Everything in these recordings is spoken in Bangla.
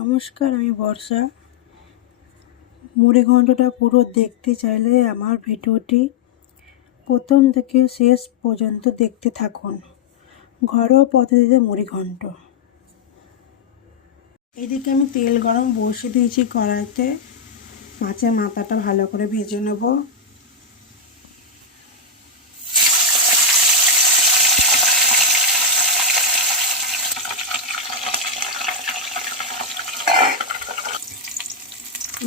নমস্কার, আমি বর্ষা। মুড়ি ঘন্টটা পুরো দেখতে চাইলে আমার ভিডিওটি প্রথম থেকে শেষ পর্যন্ত দেখতে থাকুন। ঘরোয়া পদ্ধতিতে মুড়ি ঘন্ট। এদিকে আমি তেল গরম বসিয়ে দিয়েছি কড়াইতে। মাছের মাথাটা ভালো করে ভেজে নেব।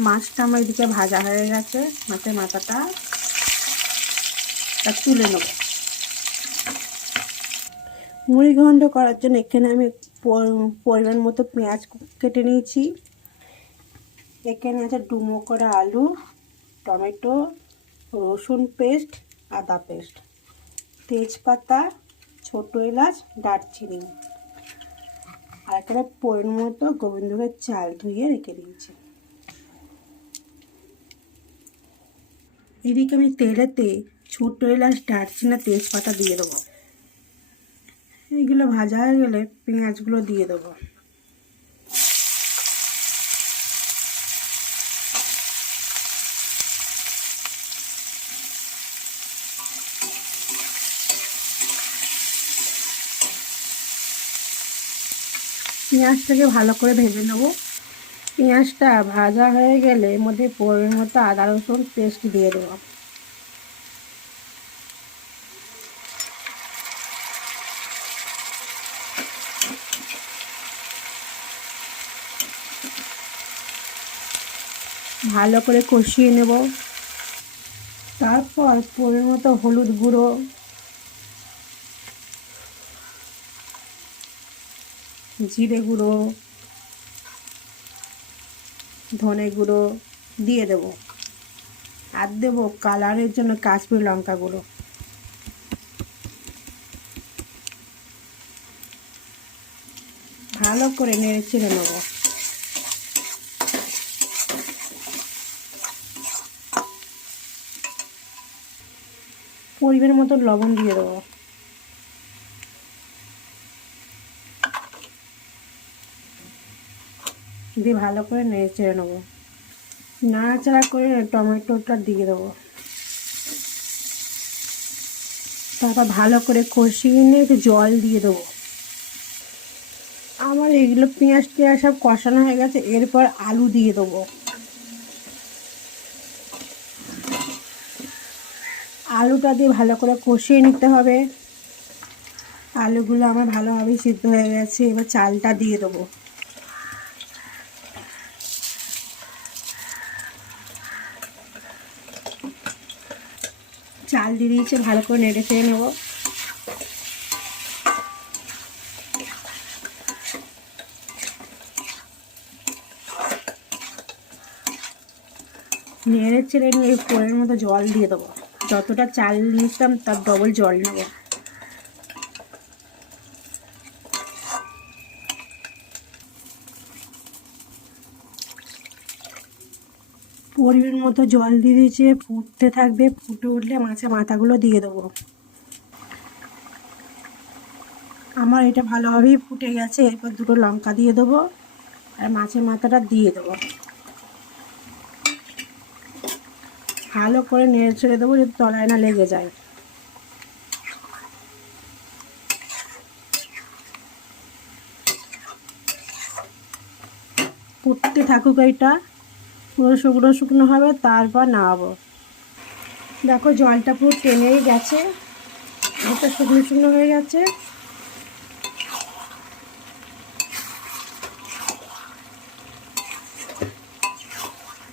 মাছটা আমার এদিকে ভাজা হয়ে গেছে। মাছের মাথাটা তুলে নেব। মুড়ি ঘন্ট করার জন্য এখানে আমি পরিমাণ মতো পেঁয়াজ কেটে নিয়েছি। এখানে আছে ডুমো করা আলু, টমেটো, রসুন পেস্ট, আদা পেস্ট, তেজপাতা, ছোটো এলাচ, দারচিনি, আর এখানে পরিমাণ মতো গোবিন্দভোগের চাল ধুয়ে রেখে দিয়েছি। এদিকে আমি তেলেতে ছোটো এলাচ, দারচিনি, তেজপাতা দিয়ে দেবো। এইগুলো ভাজা হয়ে গেলে পেঁয়াজগুলো দিয়ে দেবো। পেঁয়াজটাকে ভালো করে ভেজে নেব। পেঁয়াজটা ভাজা হয়ে গেলে এর মধ্যে পরিমাণ মতো আদা রসুন পেস্ট দিয়ে দেবো। ভালো করে কষিয়ে নেব। তারপর পরিমাণ মতো হলুদ গুঁড়ো, জিরে গুঁড়ো, ধনে গুঁড়ো দিয়ে দেব। আর দেবো কালারের জন্য কাশ্মীরি লঙ্কা গুঁড়ো। ভালো করে নেড়ে চেড়ে নেব। পরিমাণ মতো লবণ দিয়ে দেবো। দিয়ে ভালো করে নেড়ে চেড়ে নেবো। নাড়াচাড়া করে টমেটোটা দিয়ে দেবো। তারপর ভালো করে কষিয়ে নিয়ে একটু জল দিয়ে দেবো। আমার এগুলো পেঁয়াজ টেঁয়াজ সব কষানো হয়ে গেছে। এরপর আলু দিয়ে দেবো। আলুটা দিয়ে ভালো করে কষিয়ে নিতে হবে। আলুগুলো আমার ভালোভাবে সিদ্ধ হয়ে গেছে। এবার চালটা দিয়ে দেবো। চাল দিয়ে দিয়েছে, ভালো করে নেড়ে চেড়ে নেব। নেড়ে চেড়ে নিয়ে পরের মতো জল দিয়ে দেবো। যতটা চাল নিয়েছিলাম তার ডবল জল নেব। পরিমাণ মতো জল দিয়ে দিয়েছে, ফুটতে থাকবে। ফুটে উঠলে মাছের মাথাগুলো দিয়ে দেবো। আমার এটা ভালোভাবেই ফুটে গেছে। এরপর দুটো লঙ্কা দিয়ে দেবো আর মাছের মাথাটা দিয়ে দেবো। ভালো করে নেড়ে ছেড়ে দেবো যাতে তলায় না লেগে যায়। ফুটতে থাকুক। এটা পুরো শুকনো শুকনো হবে, তারপর নামাবো। দেখো জলটা পুরো টেনেই গেছে। এটা শুকনো শুকনো হয়ে গেছে।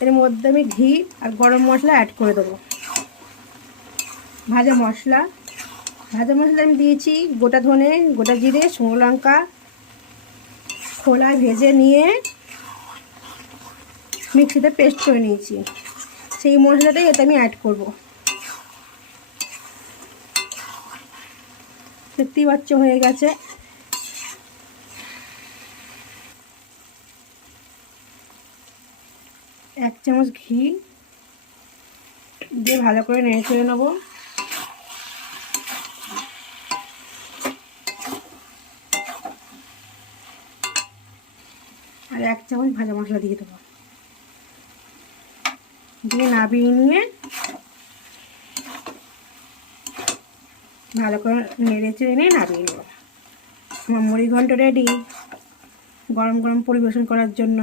এর মধ্যে আমি ঘি আর গরম মশলা অ্যাড করে দেবো। ভাজা মশলা আমি দিয়েছি গোটা ধনে, গোটা জিরে, শুকনো লঙ্কা খোলায় ভেজে নিয়ে মিক্সিতে পেস্ট করে নিয়েছি। সেই মশলাটাই এতে আমি অ্যাড করব। দেখতেই পাচ্ছ হয়ে গেছে। এক চামচ ঘি দিয়ে ভালো করে নেড়ে চেড়ে নেবো। আর এক চামচ ভাজা মশলা দিয়ে দেবো, দিয়ে নাবিয়ে নিয়ে ভালো করে নেড়ে চেড়ে নিয়ে নাবিয়ে নেব। আমার মুড়ি ঘন্ট রেডি গরম গরম পরিবেশন করার জন্য।